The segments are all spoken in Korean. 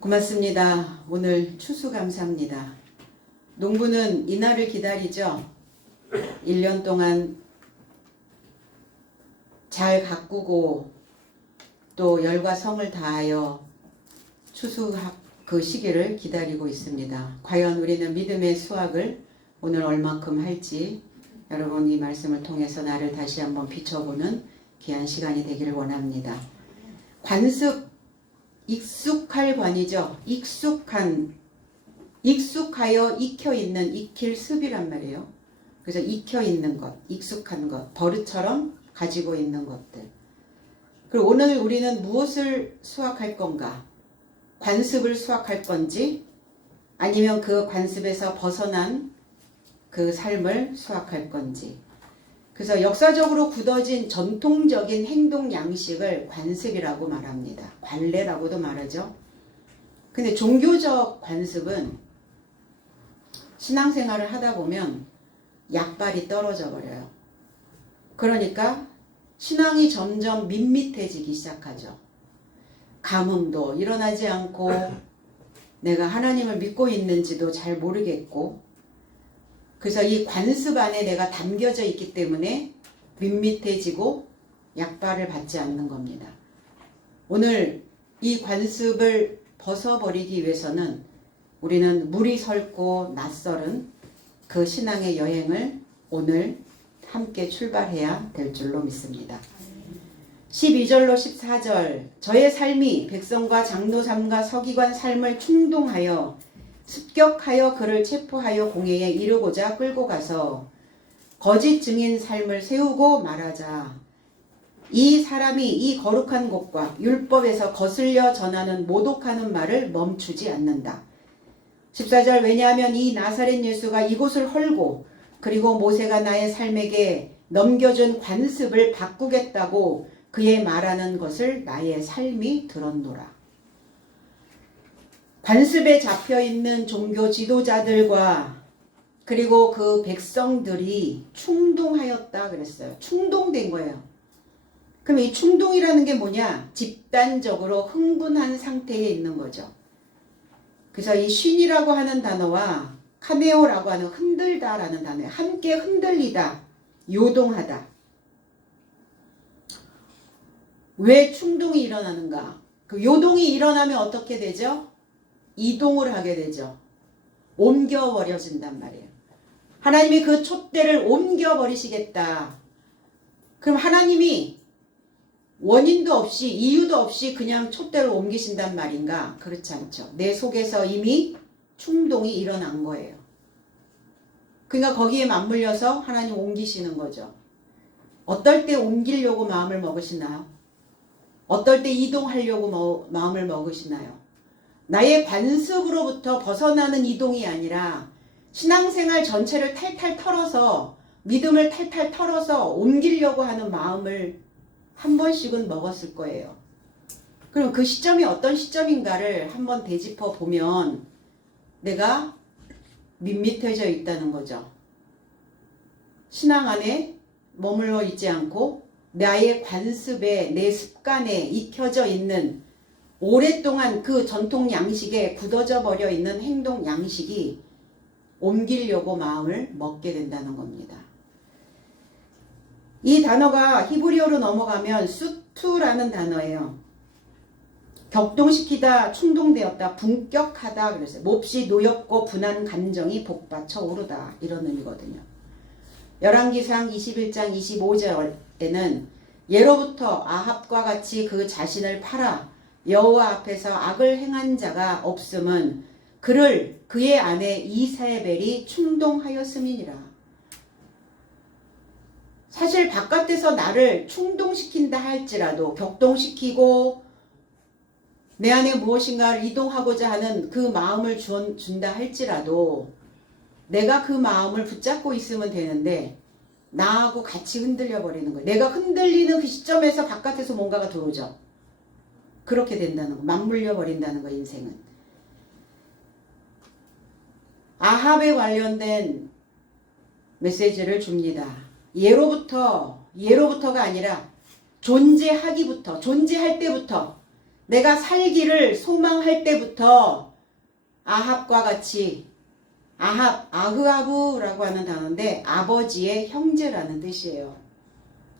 고맙습니다. 오늘 추수감사입니다. 농부는 이날을 기다리죠. 1년 동안 잘 가꾸고 또 열과 성을 다하여 추수할 그 시기를 기다리고 있습니다. 과연 우리는 믿음의 수확을 오늘 얼만큼 할지 여러분 이 말씀을 통해서 나를 다시 한번 비춰보는 귀한 시간이 되기를 원합니다. 관습, 익숙할 관이죠. 익숙하여 익혀있는 익힐 습이란 말이에요. 그래서 익혀있는 것, 익숙한 것, 버릇처럼 가지고 있는 것들. 그리고 오늘 우리는 무엇을 수확할 건가? 관습을 수확할 건지 아니면 그 관습에서 벗어난 그 삶을 수확할 건지. 그래서 역사적으로 굳어진 전통적인 행동 양식을 관습이라고 말합니다. 관례라고도 말하죠. 근데 종교적 관습은 신앙생활을 하다 보면 약발이 떨어져 버려요. 그러니까 신앙이 점점 밋밋해지기 시작하죠. 감흥도 일어나지 않고 내가 하나님을 믿고 있는지도 잘 모르겠고, 그래서 이 관습 안에 내가 담겨져 있기 때문에 밋밋해지고 약발을 받지 않는 겁니다. 오늘 이 관습을 벗어버리기 위해서는 우리는 물이 설고 낯설은 그 신앙의 여행을 오늘 함께 출발해야 될 줄로 믿습니다. 12절로 14절 저의 삶이 백성과 장로 삶과 서기관 삶을 충동하여 습격하여 그를 체포하여 공회에 이르고자 끌고 가서 거짓 증인 삶을 세우고 말하자. 이 사람이 이 거룩한 곳과 율법에서 거슬려 전하는 모독하는 말을 멈추지 않는다. 14절 왜냐하면 이 나사렛 예수가 이곳을 헐고 그리고 모세가 나의 삶에게 넘겨준 관습을 바꾸겠다고 그의 말하는 것을 나의 삶이 들었노라. 관습에 잡혀있는 종교 지도자들과 그리고 그 백성들이 충동하였다 그랬어요. 충동된 거예요. 그럼 이 충동이라는 게 뭐냐? 집단적으로 흥분한 상태에 있는 거죠. 그래서 이 쉰이라고 하는 단어와 카메오라고 하는 흔들다라는 단어에 함께 흔들리다, 요동하다. 왜 충동이 일어나는가? 그 요동이 일어나면 어떻게 되죠? 이동을 하게 되죠. 옮겨버려진단 말이에요. 하나님이 그 촛대를 옮겨버리시겠다. 그럼 하나님이 원인도 없이 이유도 없이 그냥 촛대를 옮기신단 말인가? 그렇지 않죠. 내 속에서 이미 충동이 일어난 거예요. 그러니까 거기에 맞물려서 하나님 옮기시는 거죠. 어떨 때 옮기려고 마음을 먹으시나요? 어떨 때 이동하려고 마음을 먹으시나요? 나의 관습으로부터 벗어나는 이동이 아니라 신앙생활 전체를 탈탈 털어서 믿음을 탈탈 털어서 옮기려고 하는 마음을 한 번씩은 먹었을 거예요. 그럼 그 시점이 어떤 시점인가를 한번 되짚어 보면 내가 밋밋해져 있다는 거죠. 신앙 안에 머물러 있지 않고 나의 관습에 내 습관에 익혀져 있는 오랫동안 그 전통 양식에 굳어져 버려 있는 행동 양식이 옮기려고 마음을 먹게 된다는 겁니다. 이 단어가 히브리어로 넘어가면 수투라는 단어예요. 격동시키다, 충동되었다, 분격하다 그랬어요. 몹시 노엽고 분한 감정이 복받쳐 오르다 이런 의미거든요. 열왕기상 21장 25절에는 예로부터 아합과 같이 그 자신을 팔아 여호와 앞에서 악을 행한 자가 없음은 그의 아내 이세벨이 충동하였음이니라. 사실 바깥에서 나를 충동시킨다 할지라도 격동시키고 내 안에 무엇인가를 이동하고자 하는 그 마음을 준다 할지라도 내가 그 마음을 붙잡고 있으면 되는데 나하고 같이 흔들려 버리는 거예요. 내가 흔들리는 그 시점에서 바깥에서 뭔가가 들어오죠. 그렇게 된다는 거. 맞물려 버린다는 거 인생은. 아합에 관련된 메시지를 줍니다. 예로부터가 아니라 존재할 때부터 내가 살기를 소망할 때부터 아합과 같이 아흐아브라고 하는 단어인데 아버지의 형제라는 뜻이에요.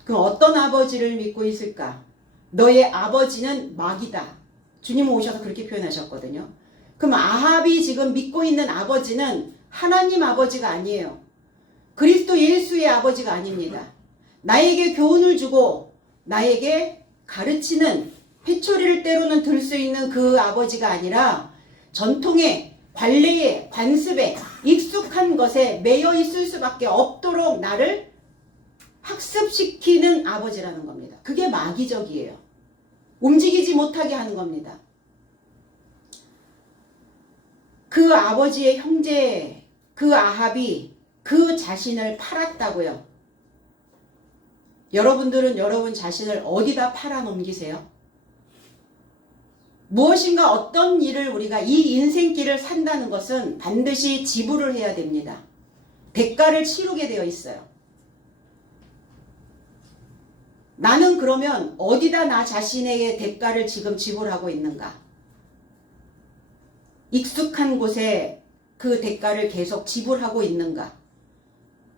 그럼 어떤 아버지를 믿고 있을까? 너의 아버지는 마귀다. 주님 오셔서 그렇게 표현하셨거든요. 그럼 아합이 지금 믿고 있는 아버지는 하나님 아버지가 아니에요. 그리스도 예수의 아버지가 아닙니다. 나에게 교훈을 주고 나에게 가르치는 회초리를 때로는 들 수 있는 그 아버지가 아니라 전통에 관례에 관습에 익숙한 것에 매여 있을 수밖에 없도록 나를 학습시키는 아버지라는 겁니다. 그게 마귀적이에요. 움직이지 못하게 하는 겁니다. 그 아버지의 형제 그 아합이 그 자신을 팔았다고요. 여러분들은 여러분 자신을 어디다 팔아넘기세요? 무엇인가 어떤 일을 우리가 이 인생길을 산다는 것은 반드시 지불을 해야 됩니다. 대가를 치르게 되어 있어요. 나는 그러면 어디다 나 자신에게 대가를 지금 지불하고 있는가? 익숙한 곳에 그 대가를 계속 지불하고 있는가?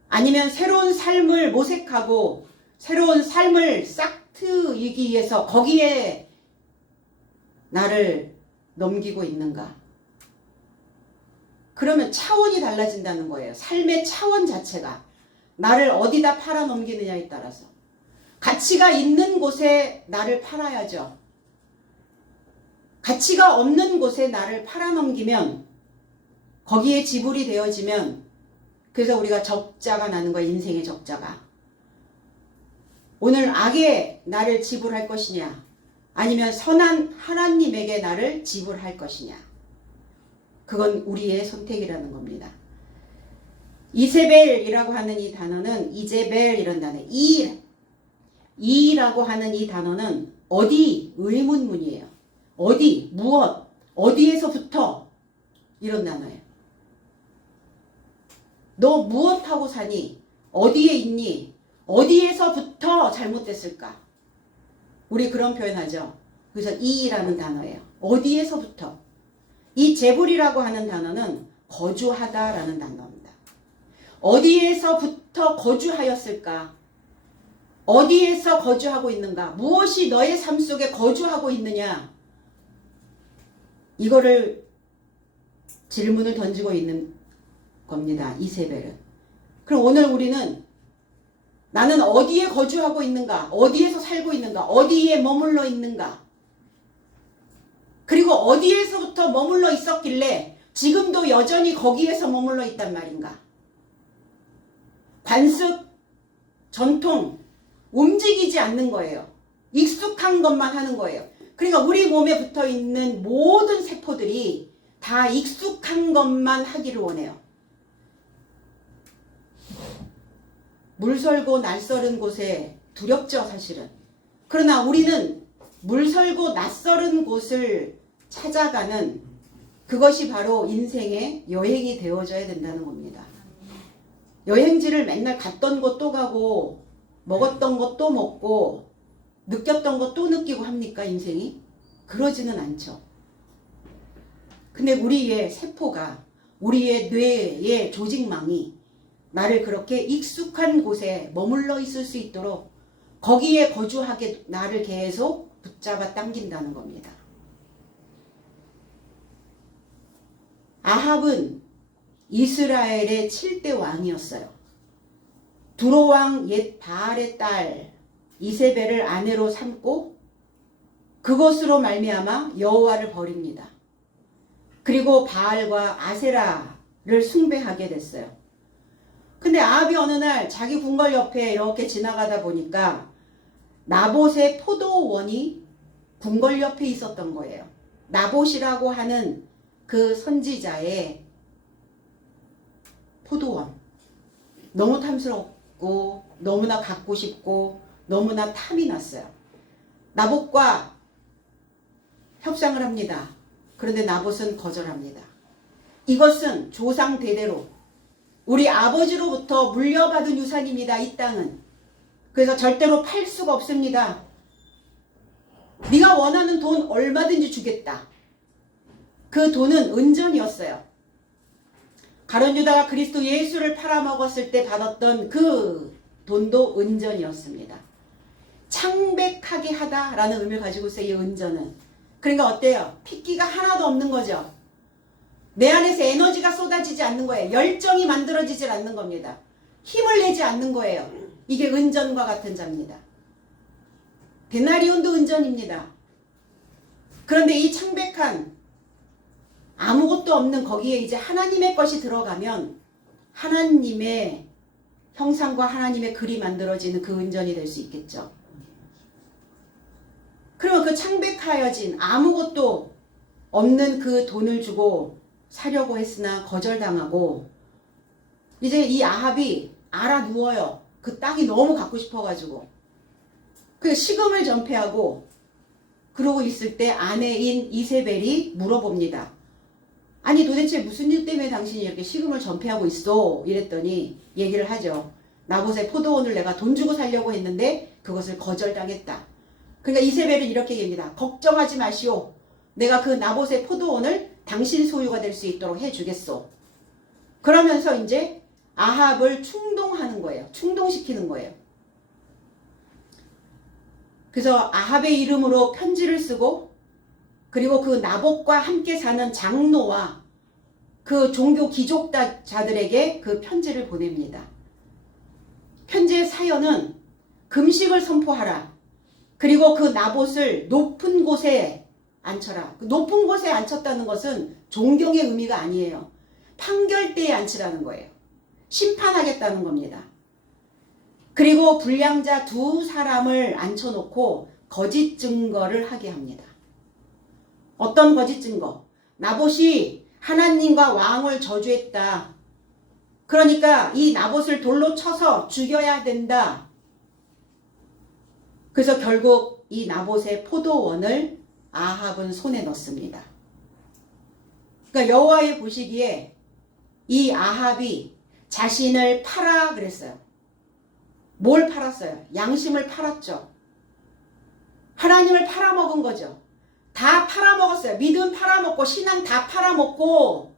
아니면 새로운 삶을 모색하고 새로운 삶을 싹 트이기 위해서 거기에 나를 넘기고 있는가? 그러면 차원이 달라진다는 거예요. 삶의 차원 자체가 나를 어디다 팔아 넘기느냐에 따라서 가치가 있는 곳에 나를 팔아야죠. 가치가 없는 곳에 나를 팔아넘기면 거기에 지불이 되어지면 그래서 우리가 적자가 나는 거야. 인생의 적자가. 오늘 악에 나를 지불할 것이냐 아니면 선한 하나님에게 나를 지불할 것이냐. 그건 우리의 선택이라는 겁니다. 이세벨이라고 하는 이 단어는 이제벨 이런 단어 이라고 하는 이 단어는 어디 의문문이에요. 어디 무엇 어디에서부터 이런 단어예요. 너 무엇하고 사니? 어디에 있니? 어디에서부터 잘못됐을까? 우리 그런 표현하죠. 그래서 이라는 단어예요. 어디에서부터. 이 제불이라고 하는 단어는 거주하다라는 단어입니다. 어디에서부터 거주하였을까? 어디에서 거주하고 있는가? 무엇이 너의 삶 속에 거주하고 있느냐? 이거를 질문을 던지고 있는 겁니다. 이세벨은. 그럼 오늘 우리는 나는 어디에 거주하고 있는가? 어디에서 살고 있는가? 어디에 머물러 있는가? 그리고 어디에서부터 머물러 있었길래 지금도 여전히 거기에서 머물러 있단 말인가? 관습, 전통, 움직이지 않는 거예요. 익숙한 것만 하는 거예요. 그러니까 우리 몸에 붙어 있는 모든 세포들이 다 익숙한 것만 하기를 원해요. 물설고 낯설은 곳에 두렵죠, 사실은. 그러나 우리는 물설고 낯설은 곳을 찾아가는 그것이 바로 인생의 여행이 되어져야 된다는 겁니다. 여행지를 맨날 갔던 곳 또 가고 먹었던 것 또 먹고 느꼈던 것 또 느끼고 합니까, 인생이? 그러지는 않죠. 근데 우리의 세포가 우리의 뇌의 조직망이 나를 그렇게 익숙한 곳에 머물러 있을 수 있도록 거기에 거주하게 나를 계속 붙잡아 당긴다는 겁니다. 아합은 이스라엘의 7대 왕이었어요. 두로왕 옛 바알의 딸 이세벨을 아내로 삼고 그것으로 말미암아 여호와를 버립니다. 그리고 바알과 아세라를 숭배하게 됐어요. 근데 아합이 어느 날 자기 궁궐 옆에 이렇게 지나가다 보니까 나봇의 포도원이 궁궐 옆에 있었던 거예요. 나봇이라고 하는 그 선지자의 포도원. 너무 탐스럽고 너무나 갖고 싶고 너무나 탐이 났어요. 나봇과 협상을 합니다. 그런데 나봇은 거절합니다. 이것은 조상 대대로 우리 아버지로부터 물려받은 유산입니다. 이 땅은. 그래서 절대로 팔 수가 없습니다. 네가 원하는 돈 얼마든지 주겠다. 그 돈은 은전이었어요. 가룟 유다가 그리스도 예수를 팔아먹었을 때 받았던 그 돈도 은전이었습니다. 창백하게 하다라는 의미를 가지고 있어요. 이 은전은. 그러니까 어때요? 핏기가 하나도 없는 거죠. 내 안에서 에너지가 쏟아지지 않는 거예요. 열정이 만들어지질 않는 겁니다. 힘을 내지 않는 거예요. 이게 은전과 같은 자입니다. 데나리온도 은전입니다. 그런데 이 창백한 아무것도 없는 거기에 이제 하나님의 것이 들어가면 하나님의 형상과 하나님의 글이 만들어지는 그 은전이 될 수 있겠죠. 그러면 그 창백하여진 아무것도 없는 그 돈을 주고 사려고 했으나 거절당하고 이제 이 아합이 알아 누워요. 그 땅이 너무 갖고 싶어가지고 그 식음을 전폐하고 그러고 있을 때 아내인 이세벨이 물어봅니다. 아니 도대체 무슨 일 때문에 당신이 이렇게 식음을 전폐하고 있어? 이랬더니 얘기를 하죠. 나봇의 포도원을 내가 돈 주고 살려고 했는데 그것을 거절당했다. 그러니까 이세벨은 이렇게 얘기합니다. 걱정하지 마시오. 내가 그 나봇의 포도원을 당신 소유가 될 수 있도록 해주겠소. 그러면서 이제 아합을 충동하는 거예요. 충동시키는 거예요. 그래서 아합의 이름으로 편지를 쓰고 그리고 그 나봇과 함께 사는 장로와 그 종교 기족자들에게 그 편지를 보냅니다. 편지의 사연은 금식을 선포하라. 그리고 그 나봇을 높은 곳에 앉혀라. 그 높은 곳에 앉혔다는 것은 존경의 의미가 아니에요. 판결대에 앉히라는 거예요. 심판하겠다는 겁니다. 그리고 불량자 두 사람을 앉혀놓고 거짓 증거를 하게 합니다. 어떤 거짓 증거? 나봇이 하나님과 왕을 저주했다. 그러니까 이 나봇을 돌로 쳐서 죽여야 된다. 그래서 결국 이 나봇의 포도원을 아합은 손에 넣습니다. 그러니까 여호와의 보시기에 이 아합이 자신을 팔아 그랬어요. 뭘 팔았어요? 양심을 팔았죠. 하나님을 팔아먹은 거죠. 다 팔아먹었어요. 믿음 팔아먹고 신앙 다 팔아먹고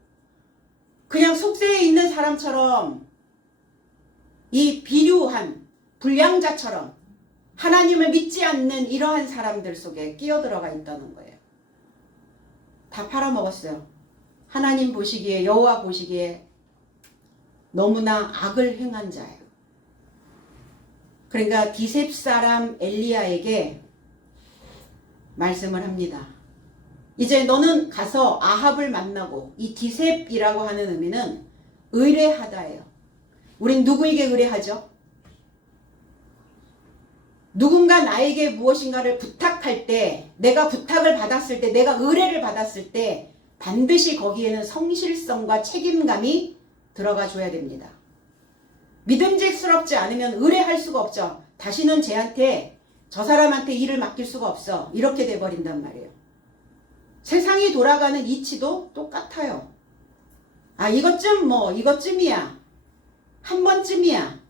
그냥 속세에 있는 사람처럼 이 비류한 불량자처럼 하나님을 믿지 않는 이러한 사람들 속에 끼어들어가 있다는 거예요. 다 팔아먹었어요. 하나님 보시기에 여호와 보시기에 너무나 악을 행한 자예요. 그러니까 디셉 사람 엘리야에게 말씀을 합니다. 이제 너는 가서 아합을 만나고 이 디셉이라고 하는 의미는 의뢰하다예요. 우린 누구에게 의뢰하죠? 누군가 나에게 무엇인가를 부탁할 때 내가 부탁을 받았을 때 내가 의뢰를 받았을 때 반드시 거기에는 성실성과 책임감이 들어가 줘야 됩니다. 믿음직스럽지 않으면 의뢰할 수가 없죠. 다시는 쟤한테 저 사람한테 일을 맡길 수가 없어. 이렇게 돼버린단 말이에요. 세상이 돌아가는 이치도 똑같아요. 아 이것쯤이야. 한 번쯤이야.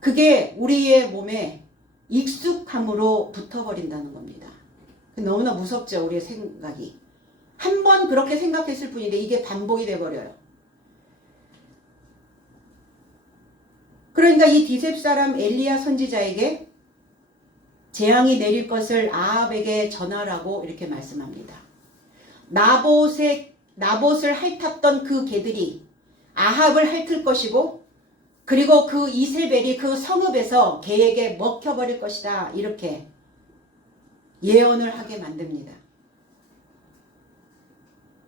그게 우리의 몸에 익숙함으로 붙어버린다는 겁니다. 너무나 무섭죠. 우리의 생각이. 한 번 그렇게 생각했을 뿐인데 이게 반복이 돼버려요. 그러니까 이 디셉 사람 엘리야 선지자에게 재앙이 내릴 것을 아합에게 전하라고 이렇게 말씀합니다. 나봇을 핥았던 그 개들이 아합을 핥을 것이고 그리고 그 이세벨이 그 성읍에서 개에게 먹혀버릴 것이다. 이렇게 예언을 하게 만듭니다.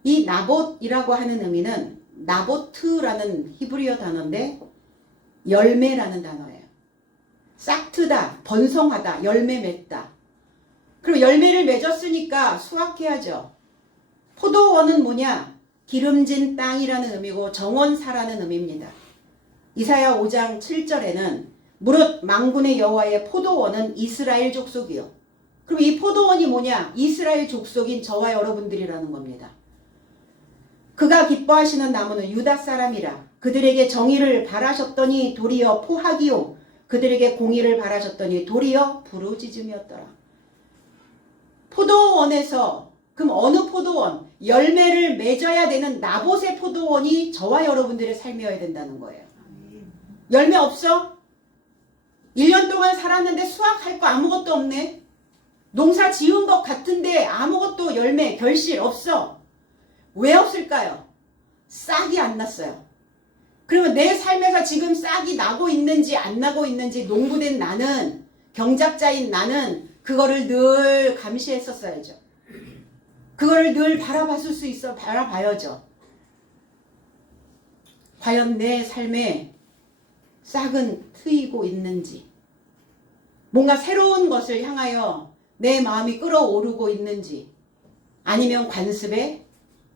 이 나봇이라고 하는 의미는 나보트라는 히브리어 단어인데 열매라는 단어예요. 싹트다, 번성하다, 열매 맺다. 그럼 열매를 맺었으니까 수확해야죠. 포도원은 뭐냐? 기름진 땅이라는 의미고 정원사라는 의미입니다. 이사야 5장 7절에는 무릇 만군의 여호와의 포도원은 이스라엘 족속이요. 그럼 이 포도원이 뭐냐? 이스라엘 족속인 저와 여러분들이라는 겁니다. 그가 기뻐하시는 나무는 유다 사람이라. 그들에게 정의를 바라셨더니 도리어 포악이요. 그들에게 공의를 바라셨더니 도리어 부르짖음이었더라. 포도원에서, 그럼 어느 포도원? 열매를 맺어야 되는 나봇의 포도원이 저와 여러분들의 삶이어야 된다는 거예요. 열매 없어? 1년 동안 살았는데 수확할 거 아무것도 없네. 농사 지은 것 같은데 아무것도 열매, 결실 없어. 왜 없을까요? 싹이 안 났어요. 그러면 내 삶에서 지금 싹이 나고 있는지 안 나고 있는지 농부된 나는, 경작자인 나는 그거를 늘 감시했었어야죠. 그거를 늘 바라봤을 수 있어. 바라봐야죠. 과연 내 삶에 싹은 트이고 있는지, 뭔가 새로운 것을 향하여 내 마음이 끌어오르고 있는지, 아니면 관습에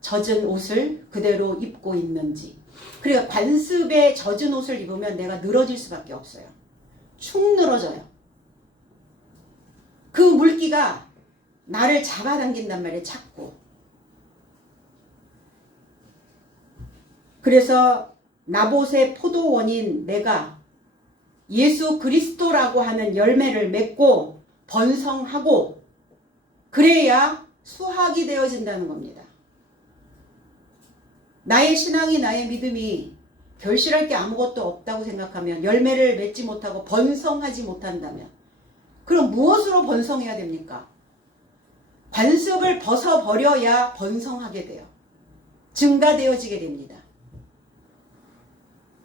젖은 옷을 그대로 입고 있는지. 그러니까 관습에 젖은 옷을 입으면 내가 늘어질 수밖에 없어요. 축 늘어져요. 그 물기가 나를 잡아당긴단 말이에요. 자꾸. 그래서 나봇의 포도원인 내가 예수 그리스도라고 하는 열매를 맺고 번성하고 그래야 수확이 되어진다는 겁니다. 나의 신앙이, 나의 믿음이 결실할 게 아무것도 없다고 생각하면, 열매를 맺지 못하고 번성하지 못한다면, 그럼 무엇으로 번성해야 됩니까? 관습을 벗어버려야 번성하게 돼요. 증가되어지게 됩니다.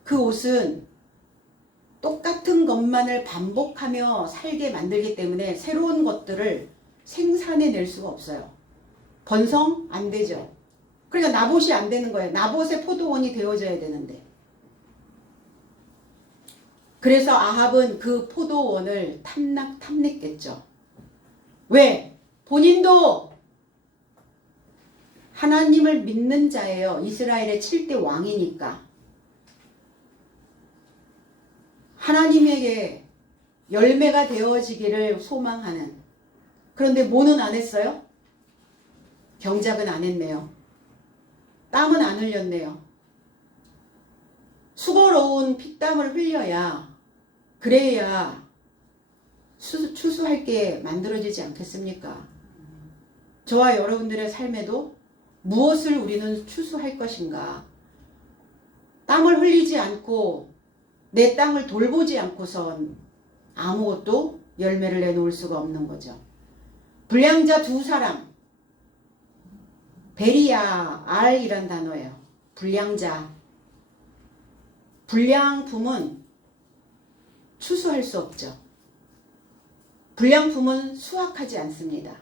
그 옷은 똑같은 것만을 반복하며 살게 만들기 때문에 새로운 것들을 생산해낼 수가 없어요. 번성 안 되죠. 그러니까 나봇이 안 되는 거예요. 나봇의 포도원이 되어져야 되는데. 그래서 아합은 그 포도원을 탐냈겠죠. 왜? 본인도 하나님을 믿는 자예요. 이스라엘의 7대 왕이니까. 하나님에게 열매가 되어지기를 소망하는. 그런데 뭐는 안 했어요? 경작은 안 했네요. 땀은 안 흘렸네요. 수고로운 피땀을 흘려야, 그래야 추수할 게 만들어지지 않겠습니까? 저와 여러분들의 삶에도 무엇을 우리는 추수할 것인가? 땀을 흘리지 않고 내 땅을 돌보지 않고선 아무것도 열매를 내놓을 수가 없는 거죠. 불량자 두 사람, 베리아, 알이란 단어예요. 불량자. 불량품은 추수할 수 없죠. 불량품은 수확하지 않습니다.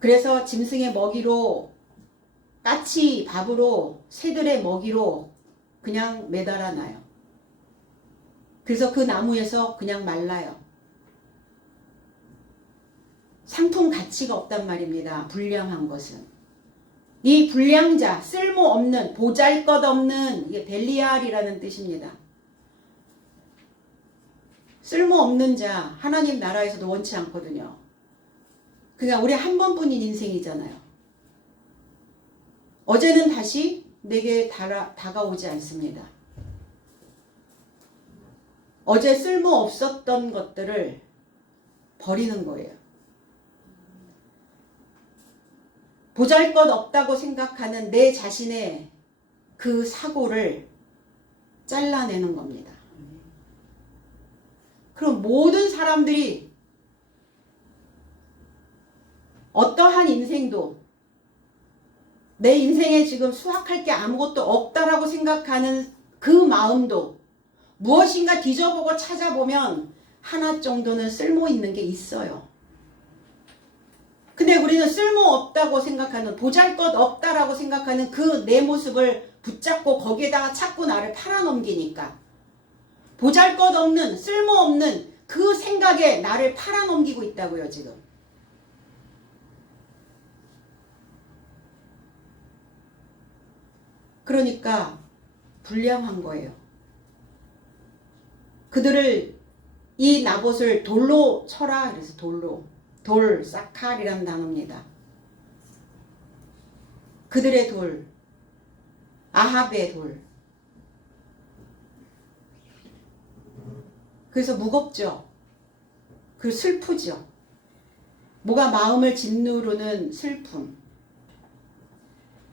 그래서 짐승의 먹이로, 까치 밥으로, 새들의 먹이로 그냥 매달아 놔요. 그래서 그 나무에서 그냥 말라요. 상품 가치가 없단 말입니다. 불량한 것은. 이 불량자, 쓸모없는, 보잘것없는, 이게 벨리알이라는 뜻입니다. 쓸모없는 자, 하나님 나라에서도 원치 않거든요. 그러니까 우리 한 번뿐인 인생이잖아요. 어제는 다시 내게 다가오지 않습니다. 어제 쓸모없었던 것들을 버리는 거예요. 보잘것없다고 생각하는 내 자신의 그 사고를 잘라내는 겁니다. 그럼 모든 사람들이 어떠한 인생도 내 인생에 지금 수확할 게 아무것도 없다라고 생각하는 그 마음도 무엇인가 뒤져보고 찾아보면 하나 정도는 쓸모 있는 게 있어요. 근데 우리는 쓸모없다고 생각하는, 보잘것없다라고 생각하는 그 내 모습을 붙잡고 거기에다가 자꾸 나를 팔아넘기니까, 보잘것없는, 쓸모없는 그 생각에 나를 팔아넘기고 있다고요, 지금. 그러니까 불량한 거예요. 그들을, 이 나봇을 돌로 쳐라. 그래서 돌로. 돌, 사칼이라는 단어입니다. 그들의 돌, 아합의 돌. 그래서 무겁죠. 그 슬프죠. 뭐가 마음을 짓누르는 슬픔.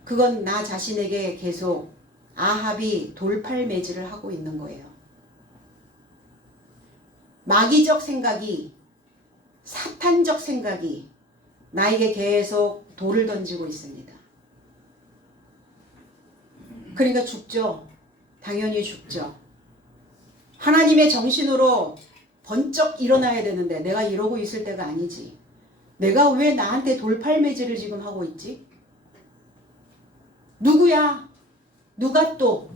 그건 나 자신에게 계속 아합이 돌팔매질을 하고 있는 거예요. 마귀적 생각이, 사탄적 생각이 나에게 계속 돌을 던지고 있습니다. 그러니까 죽죠. 당연히 죽죠. 하나님의 정신으로 번쩍 일어나야 되는데 내가 이러고 있을 때가 아니지. 내가 왜 나한테 돌팔매질을 지금 하고 있지? 누구야? 누가 또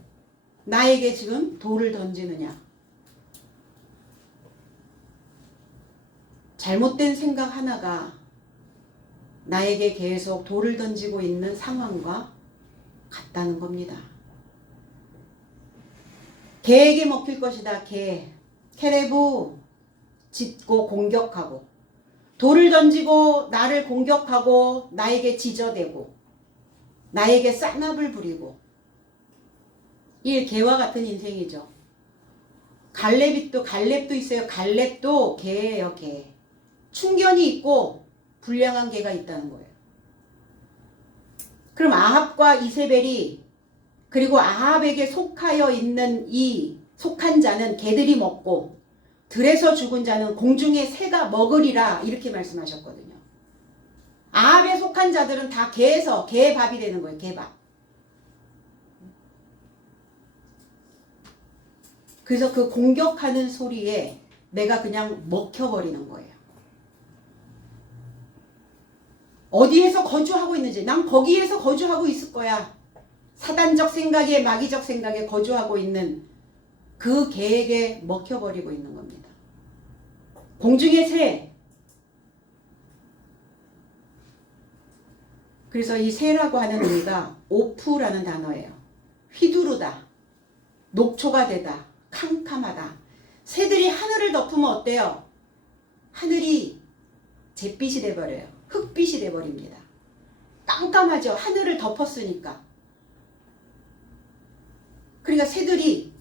나에게 지금 돌을 던지느냐? 잘못된 생각 하나가 나에게 계속 돌을 던지고 있는 상황과 같다는 겁니다. 개에게 먹힐 것이다. 개. 케레브 짖고 공격하고 돌을 던지고 나를 공격하고 나에게 지저대고 나에게 쌍압을 부리고 이 개와 같은 인생이죠. 갈렙도 있어요. 갈렙도 개예요. 개. 충견이 있고 불량한 개가 있다는 거예요. 그럼 아합과 이세벨이 그리고 아합에게 속하여 있는 이 속한 자는 개들이 먹고 들에서 죽은 자는 공중의 새가 먹으리라 이렇게 말씀하셨거든요. 아합에 속한 자들은 다 개에서 개의 밥이 되는 거예요. 개밥. 그래서 그 공격하는 소리에 내가 그냥 먹혀버리는 거예요. 어디에서 거주하고 있는지 난 거기에서 거주하고 있을 거야. 사단적 생각에 마귀적 생각에 거주하고 있는 그 개에게 먹혀버리고 있는 겁니다. 공중의 새. 그래서 이 새라고 하는 의미가 오프라는 단어예요. 휘두르다. 녹초가 되다. 캄캄하다. 새들이 하늘을 덮으면 어때요? 하늘이 잿빛이 돼버려요. 흑빛이 돼버립니다. 깜깜하죠. 하늘을 덮었으니까. 그러니까 새들이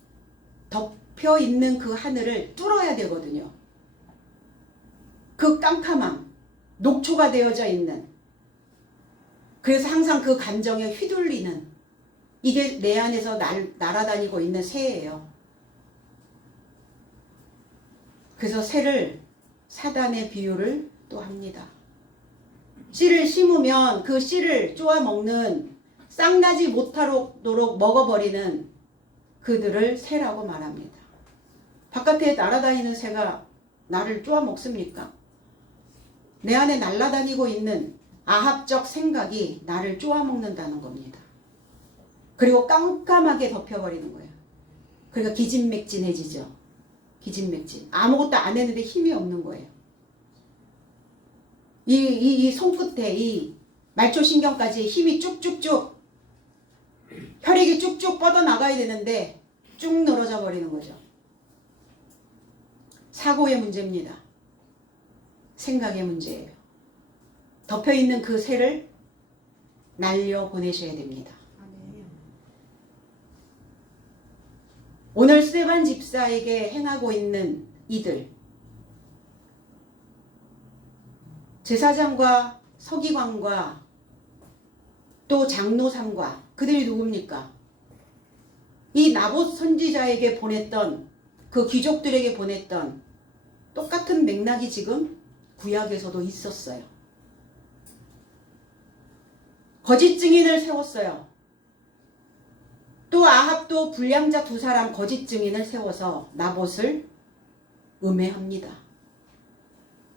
덮여 있는 그 하늘을 뚫어야 되거든요. 그 깜깜함, 녹초가 되어져 있는. 그래서 항상 그 감정에 휘둘리는 이게 내 안에서 날아다니고 있는 새예요. 그래서 새를 사단의 비유를 또 합니다. 씨를 심으면 그 씨를 쪼아 먹는 쌍나지 못하도록 먹어버리는 그들을 새라고 말합니다. 바깥에 날아다니는 새가 나를 쪼아 먹습니까? 내 안에 날아다니고 있는 아합적 생각이 나를 쪼아 먹는다는 겁니다. 그리고 깜깜하게 덮여버리는 거예요. 그러니까 기진맥진해지죠. 기진맥진. 아무것도 안 했는데 힘이 없는 거예요. 이 손끝에 이 말초신경까지 힘이 쭉쭉쭉 혈액이 쭉쭉 뻗어나가야 되는데 쭉 늘어져 버리는 거죠. 사고의 문제입니다. 생각의 문제예요. 덮여있는 그 새를 날려보내셔야 됩니다. 오늘 스데반 집사에게 행하고 있는 이들, 제사장과 서기관과 또 장로삼과 그들이 누굽니까? 이 나봇 선지자에게 보냈던 그 귀족들에게 보냈던 똑같은 맥락이 지금 구약에서도 있었어요. 거짓 증인을 세웠어요. 또 아합도 불량자 두 사람 거짓 증인을 세워서 나봇을 음해합니다.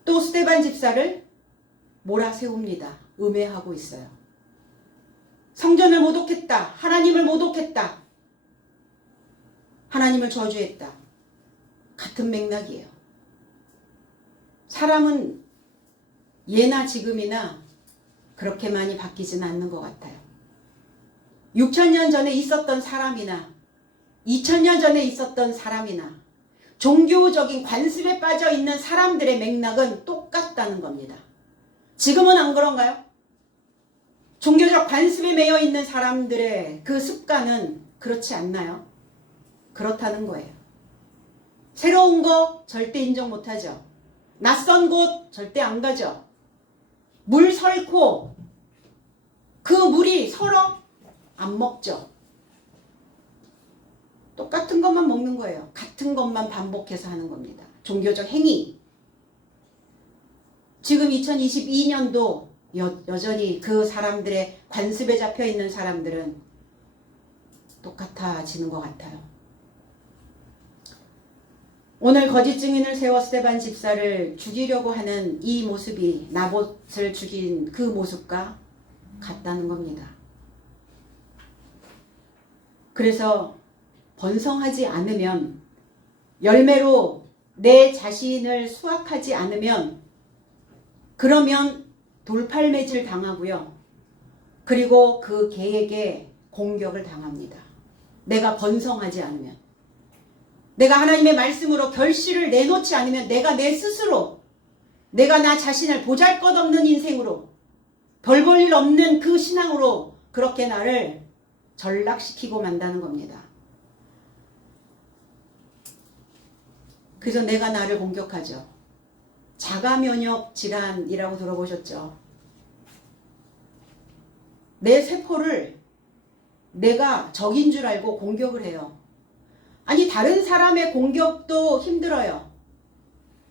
또 스데반 집사를 몰아세웁니다. 음해하고 있어요. 성전을 모독했다. 하나님을 모독했다. 하나님을 저주했다. 같은 맥락이에요. 사람은 예나 지금이나 그렇게 많이 바뀌지는 않는 것 같아요. 6,000년 전에 있었던 사람이나 2,000년 전에 있었던 사람이나 종교적인 관습에 빠져 있는 사람들의 맥락은 똑같다는 겁니다. 지금은 안 그런가요? 종교적 관습에 매여 있는 사람들의 그 습관은 그렇지 않나요? 그렇다는 거예요. 새로운 거 절대 인정 못하죠. 낯선 곳 절대 안 가죠. 물 설코 그 물이 서로 안 먹죠. 똑같은 것만 먹는 거예요. 같은 것만 반복해서 하는 겁니다. 종교적 행위. 지금 2022년도 여전히 그 사람들의 관습에 잡혀 있는 사람들은 똑같아지는 것 같아요. 오늘 거짓 증인을 세워 스데반 집사를 죽이려고 하는 이 모습이 나봇을 죽인 그 모습과 같다는 겁니다. 그래서 번성하지 않으면, 열매로 내 자신을 수확하지 않으면, 그러면 돌팔매질 당하고요. 그리고 그 개에게 공격을 당합니다. 내가 번성하지 않으면. 내가 하나님의 말씀으로 결실을 내놓지 않으면, 내가 내 스스로, 내가 나 자신을 보잘것없는 인생으로, 별 볼 일 없는 그 신앙으로 그렇게 나를 전락시키고 만다는 겁니다. 그래서 내가 나를 공격하죠. 자가면역 질환이라고 들어보셨죠? 내 세포를 내가 적인 줄 알고 공격을 해요. 아니, 다른 사람의 공격도 힘들어요.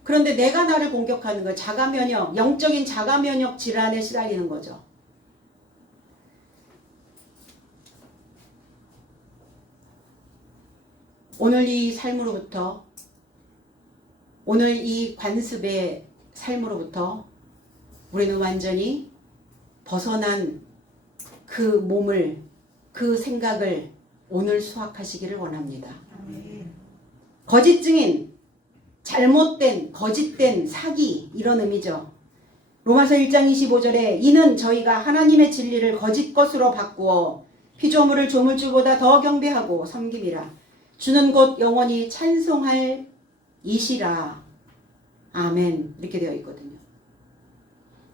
그런데 내가 나를 공격하는 거예요. 자가면역, 영적인 자가면역 질환에 시달리는 거죠. 오늘 이 삶으로부터, 오늘 이 관습의 삶으로부터 우리는 완전히 벗어난 그 몸을, 그 생각을 오늘 수확하시기를 원합니다. 거짓 증인, 잘못된, 거짓된 사기, 이런 의미죠. 로마서 1장 25절에 이는 저희가 하나님의 진리를 거짓 것으로 바꾸어 피조물을 조물주보다 더 경배하고 섬김이라. 주는 곧 영원히 찬송할 이시라. 아멘. 이렇게 되어 있거든요.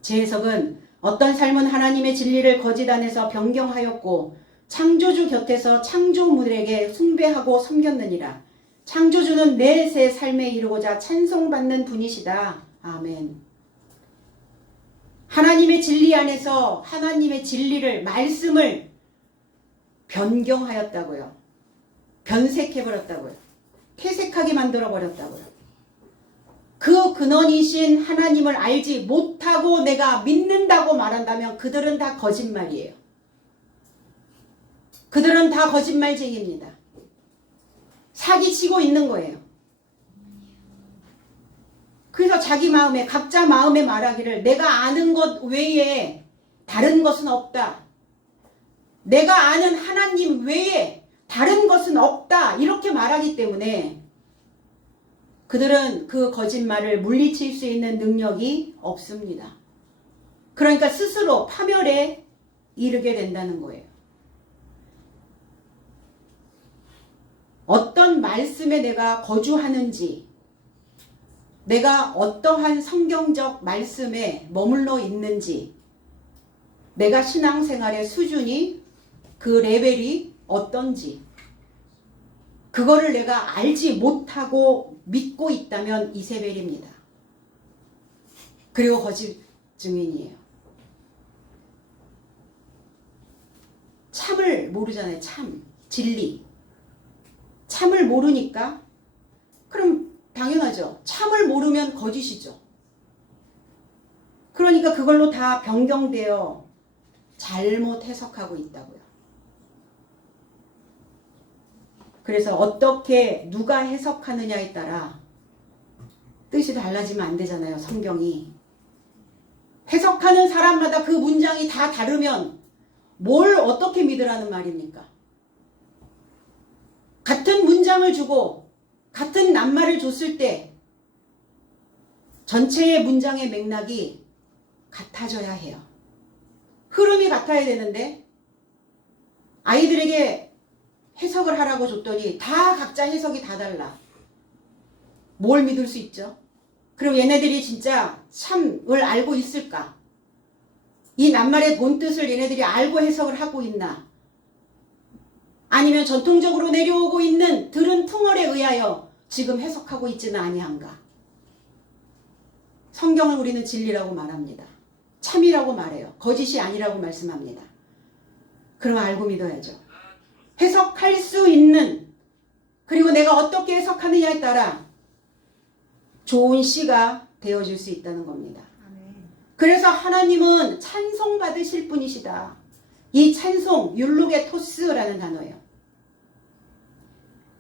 제 해석은 어떤 삶은 하나님의 진리를 거짓 안에서 변경하였고 창조주 곁에서 창조물에게 숭배하고 섬겼느니라. 창조주는 내 새 삶에 이르고자 찬송받는 분이시다. 아멘. 하나님의 진리 안에서 하나님의 진리를, 말씀을 변경하였다고요. 변색해버렸다고요. 퇴색하게 만들어버렸다고요. 그 근원이신 하나님을 알지 못하고 내가 믿는다고 말한다면 그들은 다 거짓말이에요. 그들은 다 거짓말쟁이입니다. 사기치고 있는 거예요. 그래서 자기 마음에, 각자 마음에 말하기를 내가 아는 것 외에 다른 것은 없다. 내가 아는 하나님 외에 다른 것은 없다. 이렇게 말하기 때문에 그들은 그 거짓말을 물리칠 수 있는 능력이 없습니다. 그러니까 스스로 파멸에 이르게 된다는 거예요. 어떤 말씀에 내가 거주하는지, 내가 어떠한 성경적 말씀에 머물러 있는지, 내가 신앙생활의 수준이, 그 레벨이 어떤지, 그거를 내가 알지 못하고 믿고 있다면 이세벨입니다. 그리고 거짓 증인이에요. 참을 모르잖아요. 참, 진리. 참을 모르니까, 그럼 당연하죠. 참을 모르면 거짓이죠. 그러니까 그걸로 다 변경되어 잘못 해석하고 있다고요. 그래서 어떻게 누가 해석하느냐에 따라 뜻이 달라지면 안 되잖아요. 성경이. 해석하는 사람마다 그 문장이 다 다르면 뭘 어떻게 믿으라는 말입니까? 같은 문장을 주고 같은 낱말을 줬을 때 전체의 문장의 맥락이 같아져야 해요. 흐름이 같아야 되는데 아이들에게 해석을 하라고 줬더니 다 각자 해석이 다 달라. 뭘 믿을 수 있죠? 그리고 얘네들이 진짜 참을 알고 있을까? 이 낱말의 본뜻을 얘네들이 알고 해석을 하고 있나? 아니면 전통적으로 내려오고 있는 들은 풍월에 의하여 지금 해석하고 있지는 아니한가? 성경을 우리는 진리라고 말합니다. 참이라고 말해요. 거짓이 아니라고 말씀합니다. 그럼 알고 믿어야죠. 해석할 수 있는, 그리고 내가 어떻게 해석하느냐에 따라 좋은 씨가 되어줄 수 있다는 겁니다. 그래서 하나님은 찬송 받으실 분이시다. 이 찬송, 율로게토스라는 단어예요.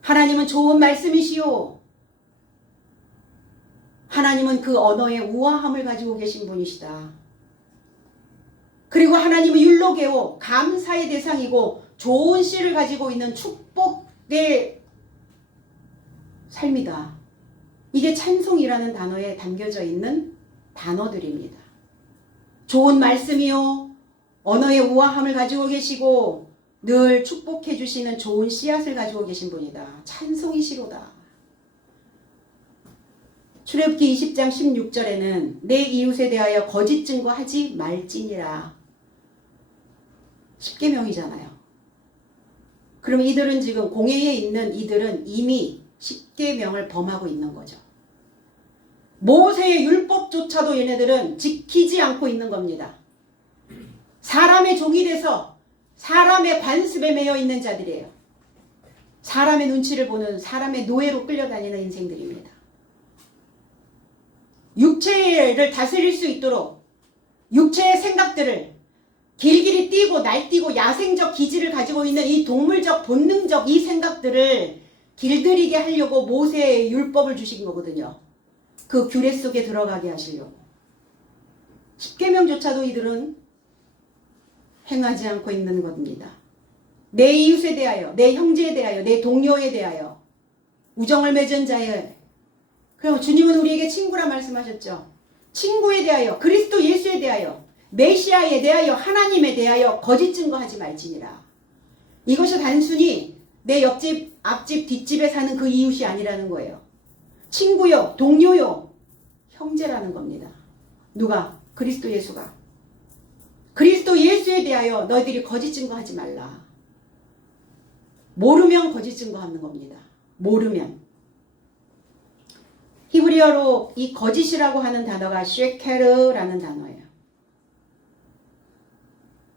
하나님은 좋은 말씀이시오. 하나님은 그 언어의 우아함을 가지고 계신 분이시다. 그리고 하나님은 율로게오, 감사의 대상이고 좋은 씨를 가지고 있는 축복의 삶이다. 이게 찬송이라는 단어에 담겨져 있는 단어들입니다. 좋은 말씀이요, 언어의 우아함을 가지고 계시고 늘 축복해 주시는 좋은 씨앗을 가지고 계신 분이다. 찬송이시로다. 출애굽기 20장 16절에는 내 이웃에 대하여 거짓 증거하지 말지니라. 십계명이잖아요. 그럼 이들은 지금 공회에 있는 이들은 이미 십계명을 범하고 있는 거죠. 모세의 율법조차도 얘네들은 지키지 않고 있는 겁니다. 사람의 종이 돼서 사람의 관습에 매여 있는 자들이에요. 사람의 눈치를 보는, 사람의 노예로 끌려다니는 인생들입니다. 육체를 다스릴 수 있도록 육체의 생각들을 길길이 뛰고 날뛰고 야생적 기질을 가지고 있는 이 동물적 본능적 이 생각들을 길들이게 하려고 모세의 율법을 주신 거거든요. 그 규례 속에 들어가게 하시려고. 십계명조차도 이들은 행하지 않고 있는 겁니다. 내 이웃에 대하여, 내 형제에 대하여, 내 동료에 대하여, 우정을 맺은 자에, 그럼 주님은 우리에게 친구라 말씀하셨죠. 친구에 대하여, 그리스도 예수에 대하여, 메시아에 대하여, 하나님에 대하여 거짓 증거하지 말지니라. 이것이 단순히 내 옆집, 앞집, 뒷집에 사는 그 이웃이 아니라는 거예요. 친구요, 동료요, 형제라는 겁니다. 누가? 그리스도 예수가. 그리스도 예수에 대하여 너희들이 거짓 증거하지 말라. 모르면 거짓 증거하는 겁니다. 모르면. 히브리어로 이 거짓이라고 하는 단어가 쉐케르라는 단어예요.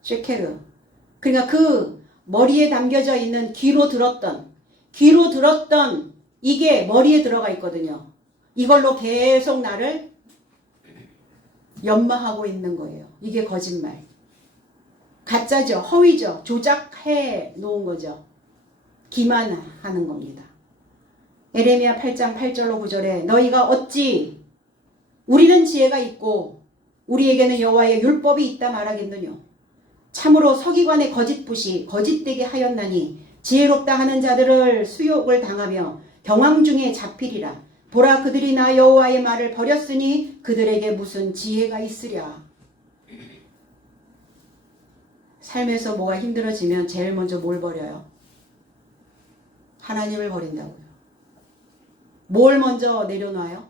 쉐케르. 그러니까 그 머리에 담겨져 있는 귀로 들었던 이게 머리에 들어가 있거든요. 이걸로 계속 나를 연마하고 있는 거예요. 이게 거짓말. 가짜죠. 허위죠. 조작해 놓은 거죠. 기만하는 겁니다. 에레미야 8장 8절로 9절에 너희가 어찌 우리는 지혜가 있고 우리에게는 여호와의 율법이 있다 말하겠느냐. 참으로 서기관의 거짓붓이 거짓되게 하였나니 지혜롭다 하는 자들을 수욕을 당하며 경황 중에 잡히리라. 보라 그들이 나 여호와의 말을 버렸으니 그들에게 무슨 지혜가 있으랴. 삶에서 뭐가 힘들어지면 제일 먼저 뭘 버려요? 하나님을 버린다고요. 뭘 먼저 내려놔요?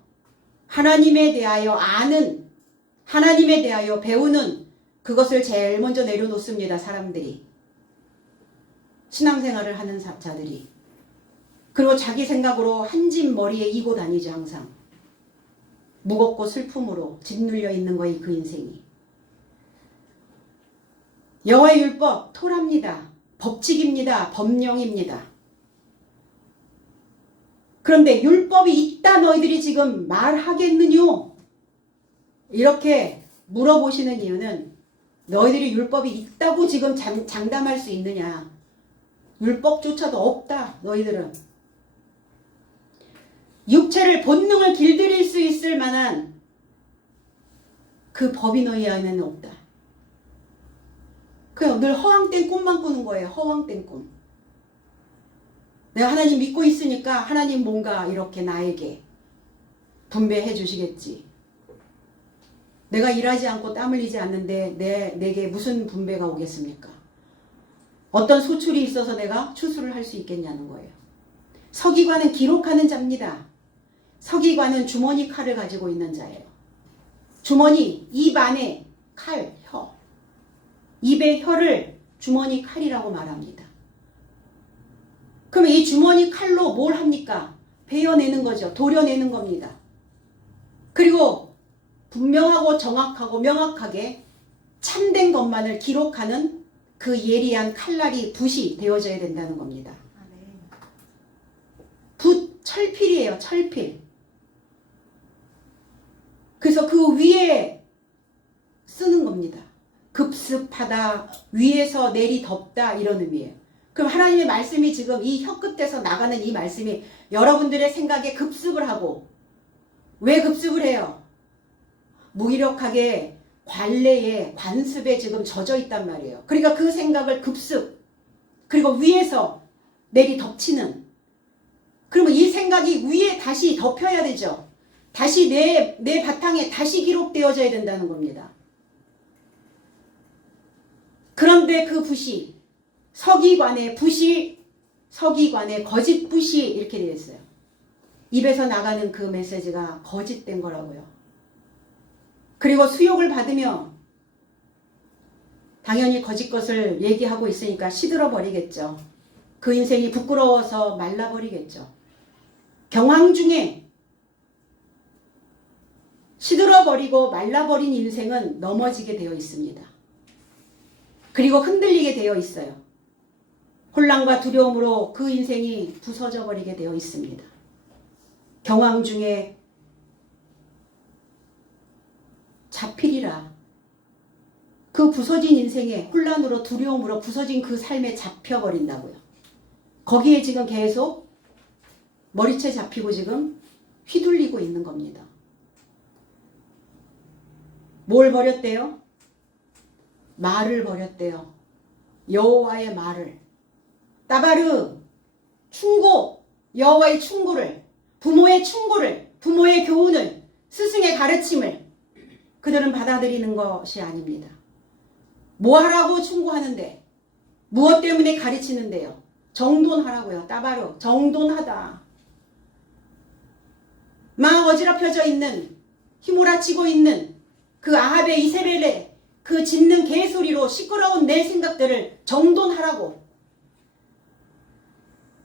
하나님에 대하여 아는, 하나님에 대하여 배우는 그것을 제일 먼저 내려놓습니다. 사람들이. 신앙생활을 하는 자들이. 그리고 자기 생각으로 한 짐 머리에 이고 다니죠. 항상. 무겁고 슬픔으로 짓눌려 있는 거예요. 그 인생이. 여호와의 율법 토라입니다. 법칙입니다. 법령입니다. 그런데 율법이 있다 너희들이 지금 말하겠느뇨? 이렇게 물어보시는 이유는 너희들이 율법이 있다고 지금 장담할 수 있느냐? 율법조차도 없다. 너희들은. 육체를 본능을 길들일 수 있을 만한 그 법이 너희 안에는 없다. 그냥 늘 허황된 꿈만 꾸는 거예요. 허황된 꿈. 내가 하나님 믿고 있으니까 하나님 뭔가 이렇게 나에게 분배해 주시겠지. 내가 일하지 않고 땀 흘리지 않는데 내게 무슨 분배가 오겠습니까? 어떤 소출이 있어서 내가 추수를 할 수 있겠냐는 거예요. 서기관은 기록하는 자입니다. 서기관은 주머니 칼을 가지고 있는 자예요. 주머니, 입 안에 칼, 혀. 입의 혀를 주머니 칼이라고 말합니다. 그러면 이 주머니 칼로 뭘 합니까? 베어내는 거죠. 도려내는 겁니다. 그리고 분명하고 정확하고 명확하게 참된 것만을 기록하는 그 예리한 칼날이 붓이 되어져야 된다는 겁니다. 붓, 철필이에요. 철필. 그래서 그 위에 쓰는 겁니다. 급습하다, 위에서 내리 덮다 이런 의미예요. 그럼 하나님의 말씀이 지금 이 혀 끝에서 나가는 이 말씀이 여러분들의 생각에 급습을 하고, 왜 급습을 해요? 무기력하게 관례에 관습에 지금 젖어 있단 말이에요. 그러니까 그 생각을 급습, 그리고 위에서 내리 덮치는, 그러면 이 생각이 위에 다시 덮여야 되죠. 다시 내 바탕에 다시 기록되어져야 된다는 겁니다. 그런데 그 붓이 서기관의 거짓 붓이 이렇게 되어 있어요. 입에서 나가는 그 메시지가 거짓된 거라고요. 그리고 수욕을 받으며 당연히 거짓 것을 얘기하고 있으니까 시들어 버리겠죠. 그 인생이 부끄러워서 말라버리겠죠. 경황 중에 시들어 버리고 말라버린 인생은 넘어지게 되어 있습니다. 그리고 흔들리게 되어 있어요. 혼란과 두려움으로 그 인생이 부서져 버리게 되어 있습니다. 경황 중에 잡히리라. 그 부서진 인생에 혼란으로 두려움으로 부서진 그 삶에 잡혀버린다고요. 거기에 지금 계속 머리채 잡히고 지금 휘둘리고 있는 겁니다. 뭘 버렸대요? 말을 버렸대요. 여호와의 말을. 따바르, 충고, 여호와의 충고를, 부모의 충고를, 부모의 교훈을, 스승의 가르침을 그들은 받아들이는 것이 아닙니다. 뭐 하라고 충고하는데, 무엇 때문에 가르치는데요? 정돈하라고요. 따바르, 정돈하다. 막 어지럽혀져 있는, 휘몰아치고 있는 그 아합의 이세벨의 그 짖는 개소리로 시끄러운 내 생각들을 정돈하라고.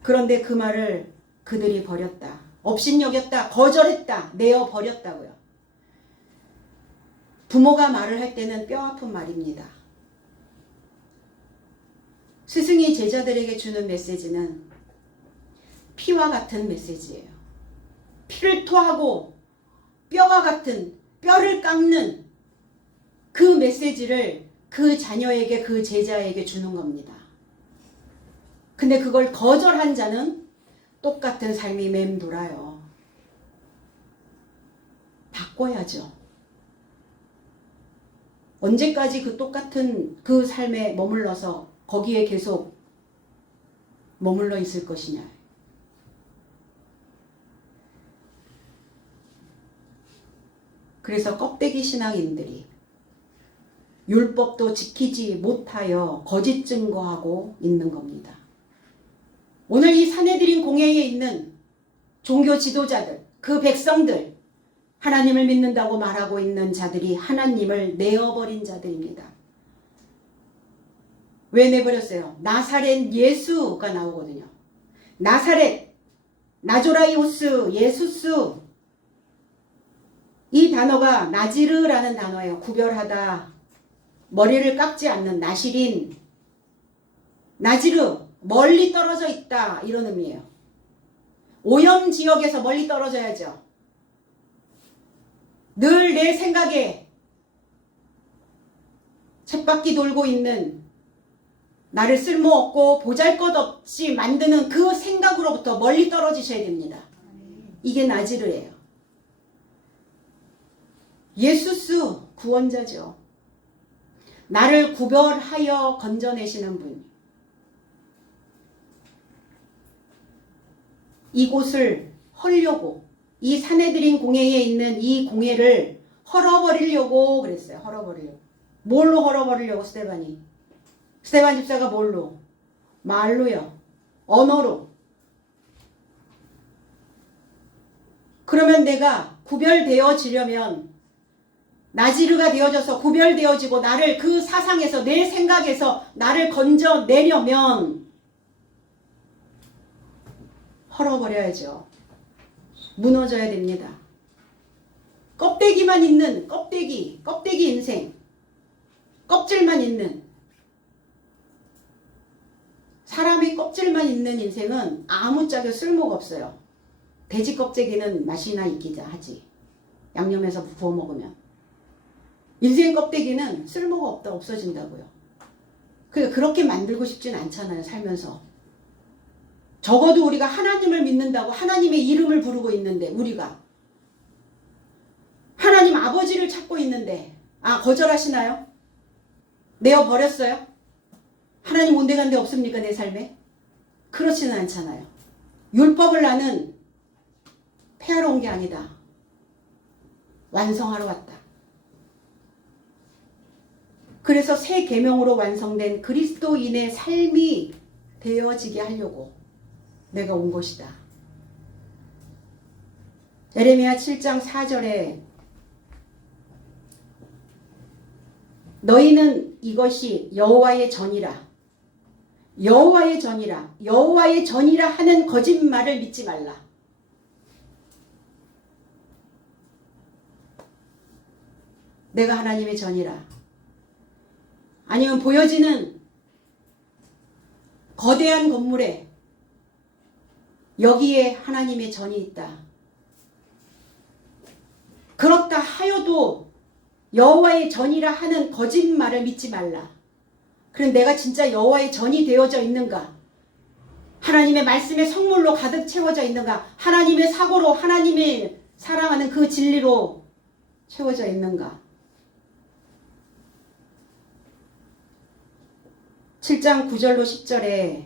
그런데 그 말을 그들이 버렸다. 업신여겼다. 거절했다. 내어버렸다고요. 부모가 말을 할 때는 뼈아픈 말입니다. 스승이 제자들에게 주는 메시지는 피와 같은 메시지예요. 피를 토하고 뼈와 같은, 뼈를 깎는 그 메시지를 그 자녀에게, 그 제자에게 주는 겁니다. 근데 그걸 거절한 자는 똑같은 삶이 맴돌아요. 바꿔야죠. 언제까지 그 똑같은 그 삶에 머물러서 거기에 계속 머물러 있을 것이냐. 그래서 껍데기 신앙인들이 율법도 지키지 못하여 거짓 증거하고 있는 겁니다. 오늘 이 사내들인 공회에 있는 종교 지도자들, 그 백성들, 하나님을 믿는다고 말하고 있는 자들이 하나님을 내어버린 자들입니다. 왜 내버렸어요? 나사렛 예수가 나오거든요. 나사렛, 나조라이오스, 예수스, 이 단어가 나지르라는 단어예요. 구별하다, 머리를 깎지 않는, 나시린, 나지르, 멀리 떨어져 있다 이런 의미예요. 오염 지역에서 멀리 떨어져야죠. 늘 내 생각에 쳇바퀴 돌고 있는, 나를 쓸모없고 보잘것없이 만드는 그 생각으로부터 멀리 떨어지셔야 됩니다. 이게 나지르예요. 예수스, 구원자죠. 나를 구별하여 건져내시는 분. 이곳을 헐려고, 이 사내들인 공회에 있는 이 공회를 헐어버리려고 그랬어요. 헐어버리려고. 뭘로 헐어버리려고 스데반이? 스데반 집사가 뭘로? 말로요. 언어로. 그러면 내가 구별되어지려면, 나지르가 되어져서 구별되어지고 나를 그 사상에서, 내 생각에서 나를 건져내려면 헐어버려야죠. 무너져야 됩니다. 껍데기만 있는 껍데기 인생. 껍질만 있는, 사람의 껍질만 있는 인생은 아무짝에 쓸모가 없어요. 돼지 껍데기는 맛이나 있기자 하지. 양념해서 구워 먹으면. 인생 껍데기는 쓸모가 없다, 없어진다고요. 그렇게 만들고 싶진 않잖아요, 살면서. 적어도 우리가 하나님을 믿는다고 하나님의 이름을 부르고 있는데, 우리가 하나님 아버지를 찾고 있는데, 거절하시나요? 내어버렸어요? 하나님 온데간데 없습니까, 내 삶에? 그렇지는 않잖아요. 율법을 나는 폐하러 온 게 아니다. 완성하러 왔다. 그래서 새 계명으로 완성된 그리스도인의 삶이 되어지게 하려고 내가 온 것이다. 예레미야 7장 4절에 너희는 이것이 여호와의 전이라, 여호와의 전이라, 여호와의 전이라 하는 거짓말을 믿지 말라. 내가 하나님의 전이라. 아니면 보여지는 거대한 건물에 여기에 하나님의 전이 있다. 그렇다 하여도 여호와의 전이라 하는 거짓말을 믿지 말라. 그럼 내가 진짜 여호와의 전이 되어져 있는가? 하나님의 말씀의 성물로 가득 채워져 있는가? 하나님의 사고로, 하나님의 사랑하는 그 진리로 채워져 있는가? 7장 9절로 10절에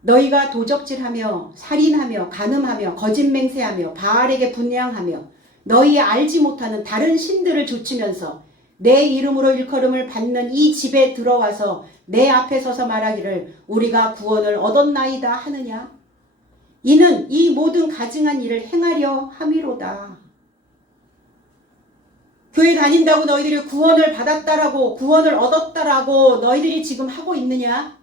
너희가 도적질하며 살인하며 간음하며 거짓맹세하며 바알에게 분향하며 너희 알지 못하는 다른 신들을 좇으면서 내 이름으로 일컬음을 받는 이 집에 들어와서 내 앞에 서서 말하기를 우리가 구원을 얻었나이다 하느냐? 이는 이 모든 가증한 일을 행하려 함이로다. 교회 다닌다고 너희들이 구원을 받았다라고, 구원을 얻었다라고 너희들이 지금 하고 있느냐?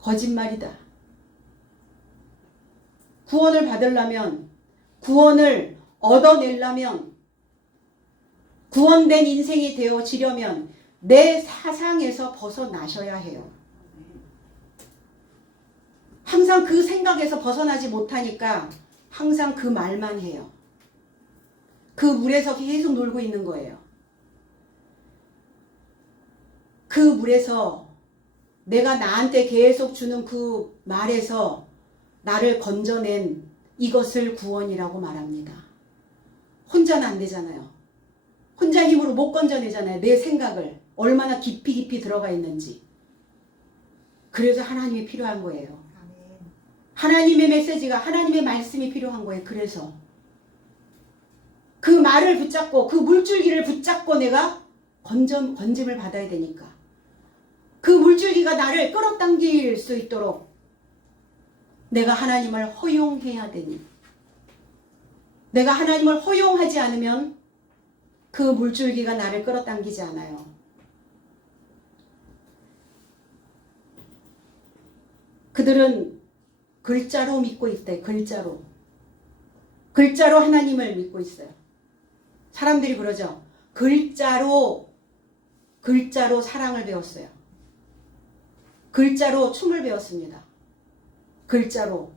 거짓말이다. 구원을 받으려면, 구원을 얻어내려면, 구원된 인생이 되어지려면 내 사상에서 벗어나셔야 해요. 항상 그 생각에서 벗어나지 못하니까 항상 그 말만 해요. 그 물에서 계속 놀고 있는 거예요. 그 물에서 내가 나한테 계속 주는 그 말에서 나를 건져낸 이것을 구원이라고 말합니다. 혼자는 안 되잖아요. 혼자 힘으로 못 건져내잖아요. 내 생각을 얼마나 깊이 들어가 있는지. 그래서 하나님이 필요한 거예요. 하나님의 메시지가, 하나님의 말씀이 필요한 거예요. 그래서 그 말을 붙잡고, 그 물줄기를 붙잡고 내가 건짐을 받아야 되니까. 그 물줄기가 나를 끌어당길 수 있도록 내가 하나님을 허용해야 되니. 내가 하나님을 허용하지 않으면 그 물줄기가 나를 끌어당기지 않아요. 그들은 글자로 믿고 있대. 글자로. 글자로 하나님을 믿고 있어요. 사람들이 그러죠. 글자로 사랑을 배웠어요. 글자로 춤을 배웠습니다. 글자로.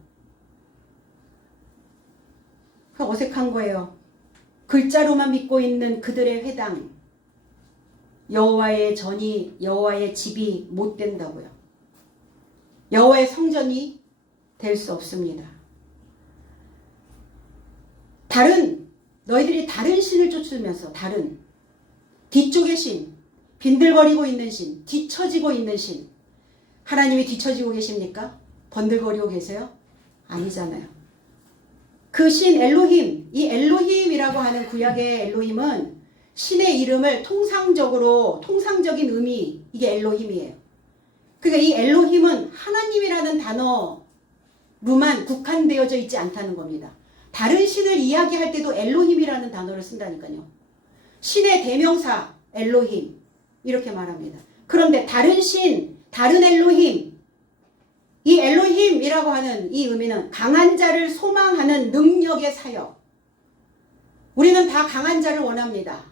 어색한 거예요. 글자로만 믿고 있는 그들의 회당, 여호와의 전이, 여호와의 집이 못 된다고요. 여호와의 성전이 될 수 없습니다. 너희들이 다른 신을 쫓으면서, 다른 뒤쪽의 신, 빈들거리고 있는 신, 뒤처지고 있는 신. 하나님이 뒤처지고 계십니까? 번들거리고 계세요? 아니잖아요. 그 신 엘로힘, 이 엘로힘이라고 하는 구약의 엘로힘은 신의 이름을 통상적인 의미, 이게 엘로힘이에요. 그러니까 이 엘로힘은 하나님이라는 단어로만 국한되어져 있지 않다는 겁니다. 다른 신을 이야기할 때도 엘로힘이라는 단어를 쓴다니까요. 신의 대명사 엘로힘 이렇게 말합니다. 그런데 다른 신, 다른 엘로힘, 이 엘로힘이라고 하는 이 의미는 강한 자를 소망하는 능력의 사역. 우리는 다 강한 자를 원합니다.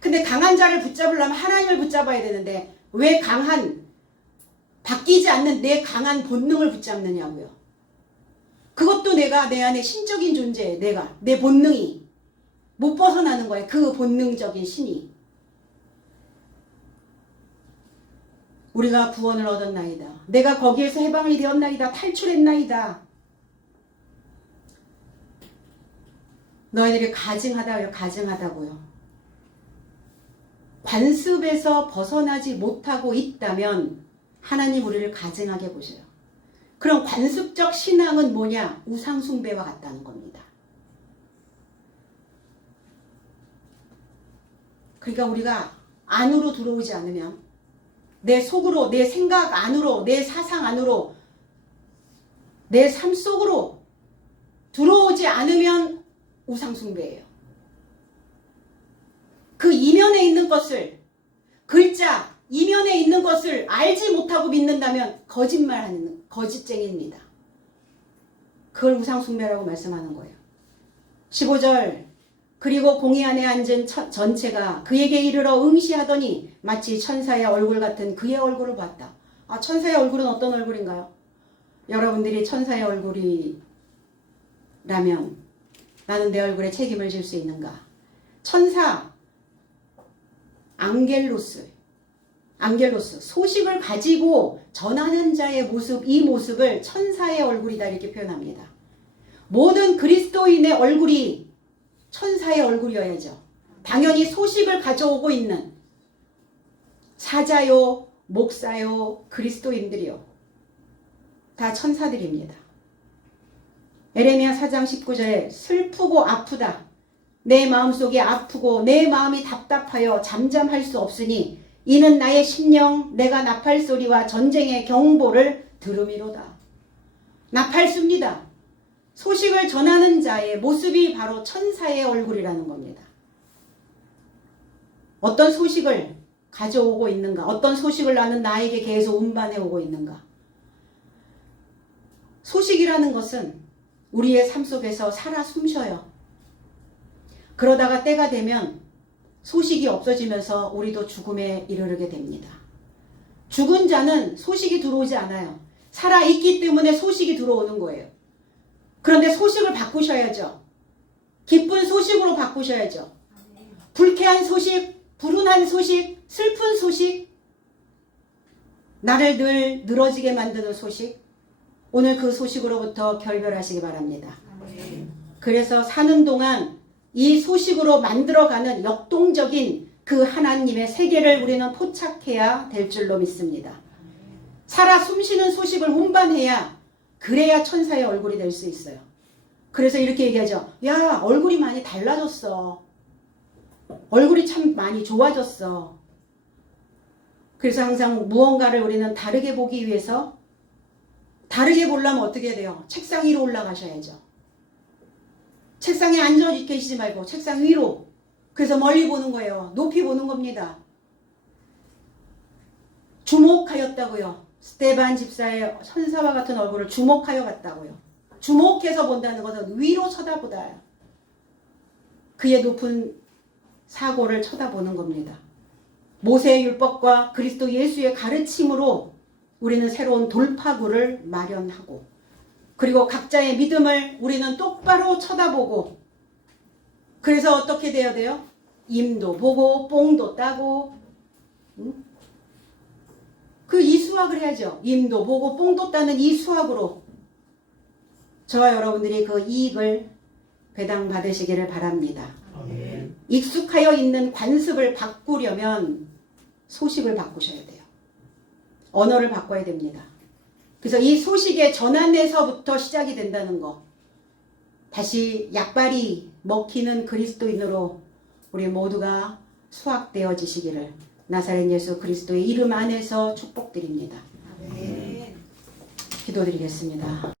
근데 강한 자를 붙잡으려면 하나님을 붙잡아야 되는데 왜 바뀌지 않는 내 강한 본능을 붙잡느냐고요. 그것도 내가 내 안에 신적인 존재에 내 본능이 못 벗어나는 거예요. 그 본능적인 신이. 우리가 구원을 얻었나이다. 내가 거기에서 해방이 되었나이다. 탈출했나이다. 너희들이 가증하다고요. 관습에서 벗어나지 못하고 있다면 하나님 우리를 가증하게 보셔요. 그럼 관습적 신앙은 뭐냐? 우상숭배와 같다는 겁니다. 그러니까 우리가 안으로 들어오지 않으면 내 속으로, 내 생각 안으로, 내 사상 안으로, 내 삶 속으로 들어오지 않으면 우상숭배예요. 그 이면에 있는 것을, 글자 이면에 있는 것을 알지 못하고 믿는다면 거짓말하는 거짓쟁이입니다. 그걸 우상숭배라고 말씀하는 거예요. 15절 그리고 공의 안에 앉은 전체가 그에게 이르러 응시하더니 마치 천사의 얼굴 같은 그의 얼굴을 봤다. 천사의 얼굴은 어떤 얼굴인가요? 여러분들이 천사의 얼굴이라면 나는 내 얼굴에 책임을 질 수 있는가? 천사, 앙겔로스, 소식을 가지고 전하는 자의 모습, 이 모습을 천사의 얼굴이다 이렇게 표현합니다. 모든 그리스도인의 얼굴이 천사의 얼굴이어야죠. 당연히 소식을 가져오고 있는 사자요, 목사요, 그리스도인들이요. 다 천사들입니다. 에레미야 4장 19절에 슬프고 아프다. 내 마음속이 아프고 내 마음이 답답하여 잠잠할 수 없으니 이는 나의 심령 내가 나팔소리와 전쟁의 경보를 들음이로다. 나팔수입니다. 소식을 전하는 자의 모습이 바로 천사의 얼굴이라는 겁니다. 어떤 소식을 가져오고 있는가? 어떤 소식을 나는 나에게 계속 운반해 오고 있는가? 소식이라는 것은 우리의 삶 속에서 살아 숨쉬어요. 그러다가 때가 되면 소식이 없어지면서 우리도 죽음에 이르게 됩니다. 죽은 자는 소식이 들어오지 않아요. 살아있기 때문에 소식이 들어오는 거예요. 그런데 소식을 바꾸셔야죠. 기쁜 소식으로 바꾸셔야죠. 불쾌한 소식, 불운한 소식, 슬픈 소식, 나를 늘 늘어지게 만드는 소식, 오늘 그 소식으로부터 결별하시기 바랍니다. 그래서 사는 동안 이 소식으로 만들어가는 역동적인 그 하나님의 세계를 우리는 포착해야 될 줄로 믿습니다. 살아 숨쉬는 소식을 운반해야 그래야 천사의 얼굴이 될 수 있어요. 그래서 이렇게 얘기하죠. 야, 얼굴이 많이 달라졌어. 얼굴이 참 많이 좋아졌어. 그래서 항상 무언가를 우리는 다르게 보기 위해서 다르게 보려면 어떻게 해야 돼요? 책상 위로 올라가셔야죠. 책상에 앉아 계시지 말고 책상 위로. 그래서 멀리 보는 거예요. 높이 보는 겁니다. 주목하였다고요. 스테반 집사의 천사와 같은 얼굴을 주목하여 갔다고요. 주목해서 본다는 것은 위로 쳐다보다. 그의 높은 사고를 쳐다보는 겁니다. 모세의 율법과 그리스도 예수의 가르침으로 우리는 새로운 돌파구를 마련하고 그리고 각자의 믿음을 우리는 똑바로 쳐다보고 그래서 어떻게 돼야 돼요? 임도 보고 뽕도 따고 그 이 수학을 해야죠. 임도 보고 뽕도 따는 이 수학으로 저와 여러분들이 그 이익을 배당 받으시기를 바랍니다. 아멘. 익숙하여 있는 관습을 바꾸려면 소식을 바꾸셔야 돼요. 언어를 바꿔야 됩니다. 그래서 이 소식의 전환에서부터 시작이 된다는 거. 다시 약발이 먹히는 그리스도인으로 우리 모두가 수확되어지시기를 나사렛 예수 그리스도의 이름 안에서 축복드립니다. 아멘. 기도드리겠습니다.